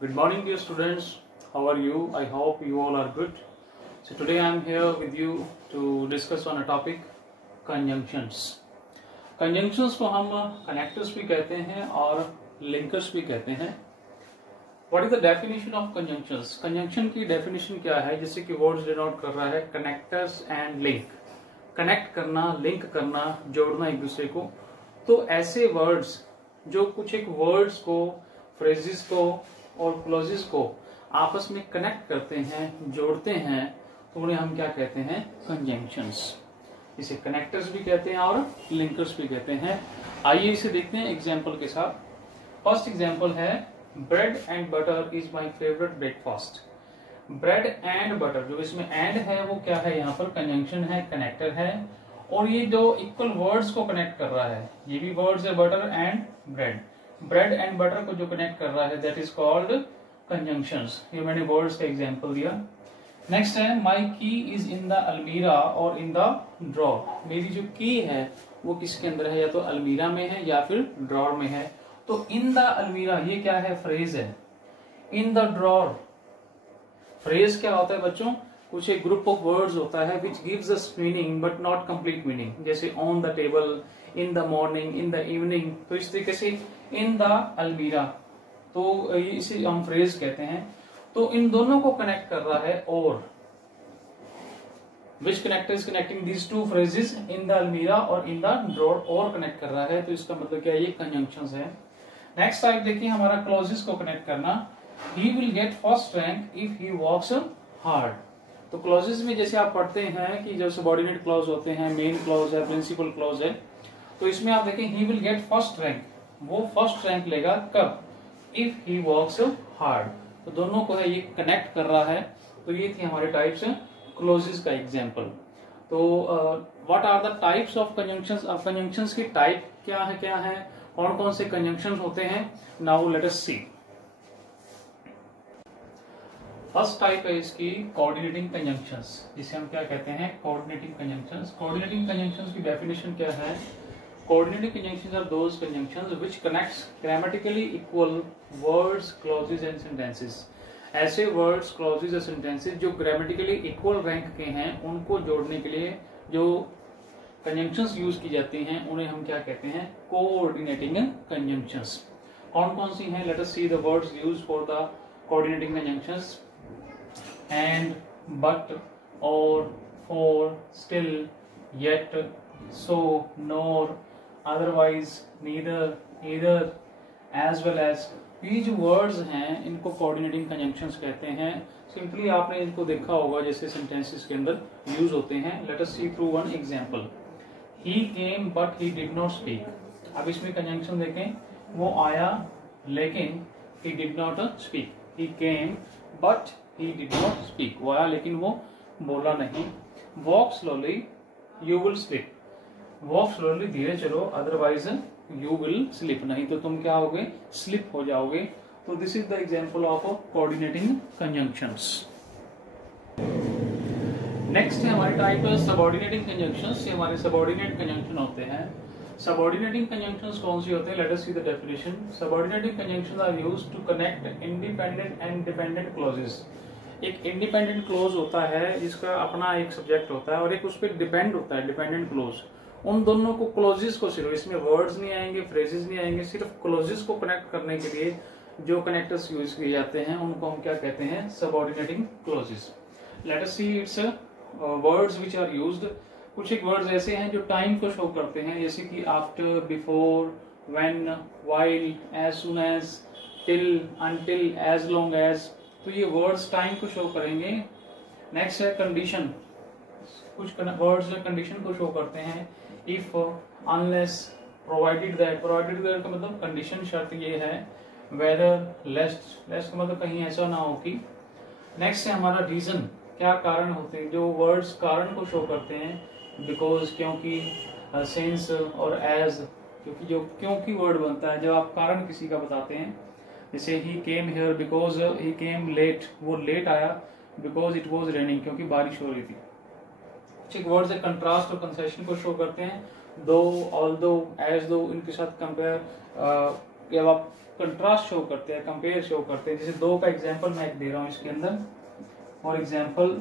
Good morning, dear students. How are you? I hope you all are good. So today I am here with you to discuss on a topic conjunctions. Conjunctions को हम connectors भी कहते हैं और linkers भी कहते हैं. What is the definition of conjunctions? Conjunction की definition क्या है? जैसे कि words denote कर रहा है connectors and link. Connect करना, link करना, जोड़ना एक दूसरे को. तो ऐसे words जो कुछ एक words को, phrases को और क्लॉजेस को आपस में कनेक्ट करते हैं, जोड़ते हैं, तो उन्हें हम क्या कहते हैं? कंजंक्शंस. इसे कनेक्टर्स भी कहते हैं और लिंकर्स भी कहते हैं. आइए इसे देखते हैं एग्जांपल के साथ. फर्स्ट एग्जांपल है bread and butter is my favourite breakfast. Bread and butter, जो इसमें एंड है वो क्या है? यहाँ पर कंजंक्शन है, कनेक्टर है. और ये जो इक्वल वर्ड्स को कनेक्ट कर रहा है, ये भी वर्ड्स है, butter and bread. Bread and butter को जो कनेक्ट कर रहा है दैट इज कॉल्ड कंजंक्शंस. ये मैंने वर्ड्स का एग्जांपल दिया. नेक्स्ट है माय की इज इन द अलमीरा और इन द ड्रॉर. मेरी जो की है वो किसके अंदर है? या तो अलमीरा में है या फिर ड्रॉर में है. तो इन द अलमीरा ये क्या है? फ्रेज है. इन द ड्रॉर, फ्रेज क्या होता है बच्चों? कुछ एक ग्रुप ऑफ वर्ड्स होता है which gives us meaning but not complete meaning. जैसे on the table, in the morning, in the evening. तो इस तरीके से इन द अलमीरा, तो इसे हम फ्रेज कहते हैं. तो इन दोनों को कनेक्ट कर रहा है और which connector is connecting these two phrases in the almirah और इन द ड्रॉर, और कनेक्ट कर रहा है. तो इसका मतलब क्या है? ये कंजंक्शंस है. नेक्स्ट टाइप देखिए हमारा क्लॉजेस को कनेक्ट करना. He will get first rank if he works hard. तो क्लॉजेस में जैसे आप पढ़ते हैं कि जो सबऑर्डिनेट क्लॉज होते हैं, मेन क्लॉज है, प्रिंसिपल क्लॉज है, तो इसमें आप देखें he will get first rank, वो फर्स्ट रैंक लेगा कब? If he works hard. तो दोनों को है ये कनेक्ट कर रहा है. तो ये थी हमारे टाइप्स क्लोजेस का एग्जांपल. तो what are the types of conjunctions? अब कंजंक्शंस की टाइप क्या है, कौन कौन से कंजंक्शंस होते हैं? Now let us see. First type है इसकी कोऑर्डिनेटिंग कंजंक्शंस, जिसे हम क्या कहते हैं? Coordinating conjunctions. कोऑर्डिनेटिंग कंजंक्शंस की डेफिनेशन क्या है? Coordinating conjunctions are those conjunctions which connects grammatically equal words, clauses and sentences. ऐसे words, clauses और sentences जो grammatically equal rank के हैं, उनको जोड़ने के लिए जो conjunctions use की जाती हैं, उन्हें हम क्या कहते हैं? Coordinating conjunctions. कौन कौन सी हैं? Let us see the words used for the coordinating conjunctions. And, but, or, for, still, yet, so, nor, otherwise, neither, either, as well as. ये जो वर्ड्स हैं इनको कोऑर्डिनेटिंग कंजंक्शंस कहते हैं. सिंपली आपने इनको देखा होगा जैसे सेंटेंसेस के अंदर यूज होते हैं. Let us see through one example. He came but he did not speak. अब इसमें कंजंक्शन देखें, वो आया लेकिन he did not speak. He came but he did not speak. वो आया लेकिन वो बोला नहीं. Walk slowly you will slip. Walk slowly, धीरे चलो, अदरवाइज यू विल स्लिप, नहीं तो तुम क्या होगे? स्लिप हो जाओगे. तो this is the example of coordinating conjunctions. Next है हमारे टाइप सबऑर्डिनेटिंग कंजंक्शंस. ये हमारे सबऑर्डिनेट कंजंक्शन होते हैं. सबऑर्डिनेटिंग कंजंक्शंस कौन सी होते हैं? Let us see the definition. Subordinating conjunctions are used to connect independent and dependent clauses. एक इंडिपेंडेंट क्लोज होता है जिसका अपना एक सब्जेक्ट होता है और एक उस पर डिपेंड होता है डिपेंडेंट क्लोज. उन दोनों को क्लोजेस को, सिर्फ इसमें वर्ड्स नहीं आएंगे, फ्रेजेस नहीं आएंगे, सिर्फ क्लोजेस को कनेक्ट करने के लिए जो कनेक्टर्स यूज किए जाते हैं उनको हम क्या कहते हैं? Subordinating clauses. Let us see its words which are used. कुछ एक वर्ड्स ऐसे हैं जो टाइम को शो करते हैं, जैसे कि after, before, when, while, as soon as, till, until, as long as. तो ये वर्ड्स टाइम को शो करेंगे. नेक्स्ट है कंडीशन. कुछ वर्ड्स कंडीशन को शो करते हैं. If, unless, provided that. Provided that का मतलब कंडीशन, शर्त ये है. वेदर, लेस्ट, लेस्ट का मतलब कहीं ऐसा ना हो कि. नेक्स्ट है हमारा रीजन. क्या कारण होते हैं? जो वर्ड्स कारण को शो करते हैं, बिकॉज, क्योंकि, सिंस और एज. क्योंकि जो क्योंकि वर्ड बनता है जब आप कारण किसी का बताते हैं, जैसे he came here because he came late. वो लेट आया बिकॉज इट वॉज रेनिंग, क्योंकि बारिश हो रही थी. कुछ वर्ड्स कंट्रास्ट और कंसेशन को शो करते हैं. दो, ऑल्दो, एज दो, इनके साथ कंपेयर. जब आप कंट्रास्ट शो करते हैं, कंपेयर शो करते हैं। जैसे दो का एग्जांपल मैं एक दे रहा हूं इसके अंदर। फॉर एग्जांपल,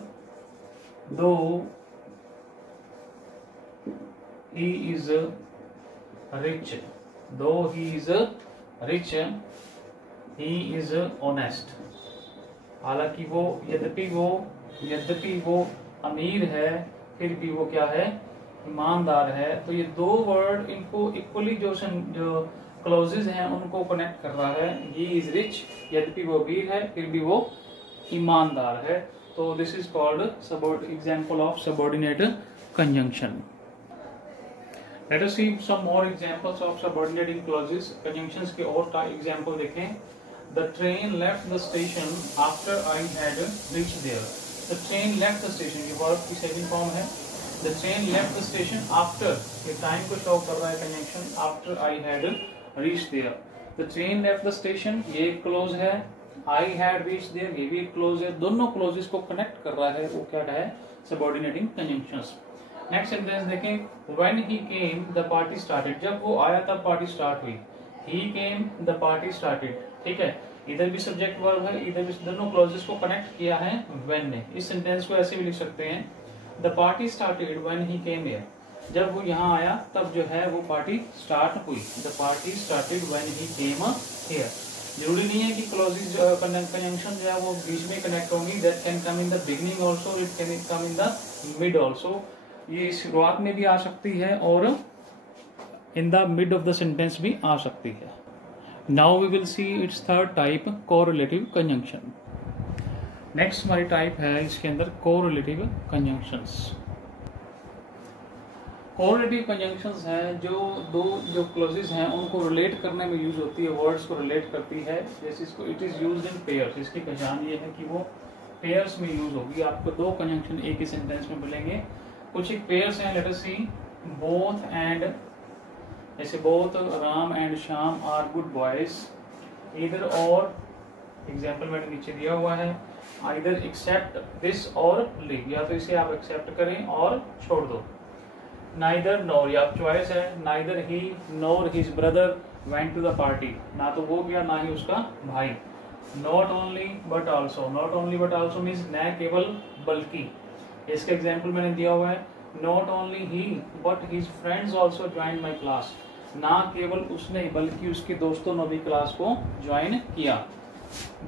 दो ही इज रिच, दो he is rich, he is honest. हालांकि वो यद्यपि वो अमीर है, फिर भी वो क्या है, ईमानदार है। तो ये दो वर्ड, इनको इक्वली जो क्लोजेज हैं उनको कनेक्ट कर रहा है। ही इज रिच, यद्यपि वो अमीर है फिर भी वो ईमानदार है। तो this is called example of subordinate conjunction. Let us see some more examples of subordinating clauses. Conjunctions के और एग्जांपल देखें। The train left the station after I had reached there. The train left the station, ये verb की second form है। The train left the station after, ये time को show कर रहा है conjunction, after I had reached there. The train left the station, ये एक क्लोज है। आई हैड रीच्ड देयर, ये भी एक क्लोज है। दोनों क्लोजेस को कनेक्ट कर रहा है, वो क्या है, सबऑर्डिनेटिंग कंजंक्शंस। नेक्स्ट सेंटेंस देखें। When he came, the party started. जब वो आया तब पार्टी स्टार्ट हुई। He came, the party started. ठीक है, इधर भी सब्जेक्ट वर्ब है, इधर भी दोनों क्लॉजेस को कनेक्ट किया है when ने। इस सेंटेंस को ऐसे भी लिख सकते हैं, The party started when he came here. जब वो यहाँ आया तब जो है वो पार्टी स्टार्ट हुई। The party started when he came here. जरूरी नहीं है कि क्लॉजेस कंजंक्शन जो है वो बीच में कनेक्ट होंगी। That can come in the beginning also, it can come in the mid also. ये शुरुआत में भी आ सकती है और in the mid of the sentence भी आ सकती है। Now we will see its third type, correlative conjunction. Next हमारी टाइप है इसके अंदर कोरिलेटिव कंजंक्शंस। कोरिलेटिव कंजंक्शंस हैं जो क्लोजेस हैं उनको रिलेट करने में यूज होती है, वर्ड्स को रिलेट करती है। जैसे इसको it is used in pairs, इसकी पहचान ये है कि वो पेयर्स में यूज होगी। आपको दो कंजंक्शन एक ही सेंटेंस में मिलेंगे। कुछ एक पेयर्स हैं, let us see. Both and, जैसे both Ram and Shyam are good boys. Either or, example मैंने नीचे दिया हुआ है। Either accept this or leave, या तो इसे आप एक्सेप्ट करें और छोड़ दो। नाइदर नॉर, या चॉइस है। Neither he nor his brother went to the party, ना तो वो गया ना ही उसका भाई। Not only but also, not only but also means न केवल बल्कि। इसका एग्जाम्पल मैंने दिया हुआ है। Not only he but his friends also join my class, ना केवल उसने बल्कि उसके दोस्तों ने भी क्लास को ज्वाइन किया।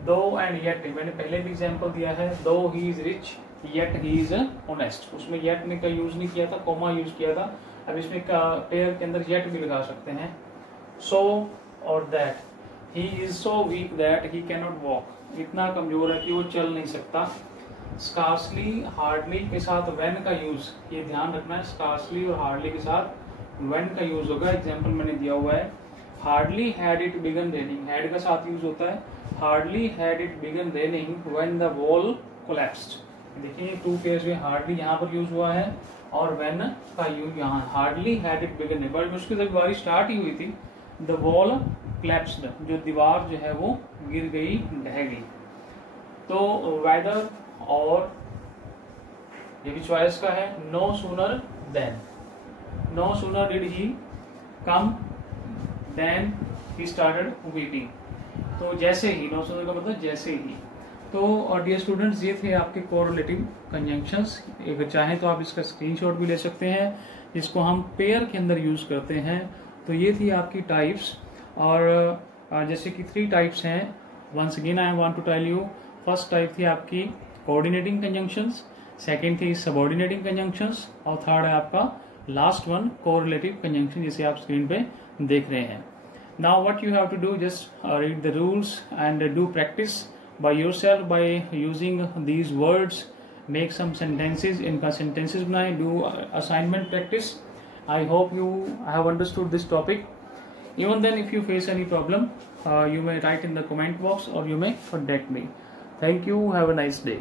दो एंड येट, मैंने पहले भी एग्जाम्पल दिया है। दो he is rich yet he is honest, उसमें येट ने का यूज नहीं किया था, कॉमा यूज किया था। अब इसमें पेयर के अंदर येट भी लगा सकते हैं। सो और that, he is so weak that he can not walk, इतना कमजोर है कि वो चल नहीं सकता। स्कार्सली हार्डली के साथ व्हेन का यूज, ये ध्यान रखना है। स्कार्सली और हार्डली के साथ व्हेन का यूज होगा। एग्जाम्पल मैंने दिया हुआ है। Hardly had it began raining, had का साथ यूज होता है। Hardly had it began raining when the wall collapsed. देखिए टू पेयर्स में हार्डली यहाँ पर यूज हुआ है और व्हेन का यूज यहाँ। Hardly had it began, but मुश्किल जब बारिश स्टार्ट ही हुई थी। द वॉल कोलैप्स्ड, जो दीवार जो है वो गिर गई, ढह गई। तो वेदर और ये भी चॉइस का है। No sooner then, no sooner did he come then he started weeping. तो जैसे ही, नो सूनर का मतलब जैसे ही। तो डियर स्टूडेंट्स, ये थे आपके कोरिलेटिव कंजंक्शंस। अगर चाहें तो आप इसका स्क्रीनशॉट भी ले सकते हैं, जिसको हम पेयर के अंदर यूज करते हैं। तो ये थी आपकी टाइप्स, और जैसे कि 3 टाइप्स हैं। Once again I want to tell you, first type थी आपकी कोऑर्डिनेटिंग कंजंक्शंस, सेकंड थी सबऑर्डिनेटिंग कंजंक्शंस, और थर्ड है आपका लास्ट वन कोरिलेटिव कंजंक्शन, जिसे आप स्क्रीन पे देख रहे हैं। Now what you have to do, just read the rules and do practice by yourself by using these words. Make some sentences, इनका सेंटेंसेस बनाएं, do assignment practice. I hope you have understood this topic. Even then, if you face any problem, you may write in the comment box or you may contact me. Thank you. Have a nice day.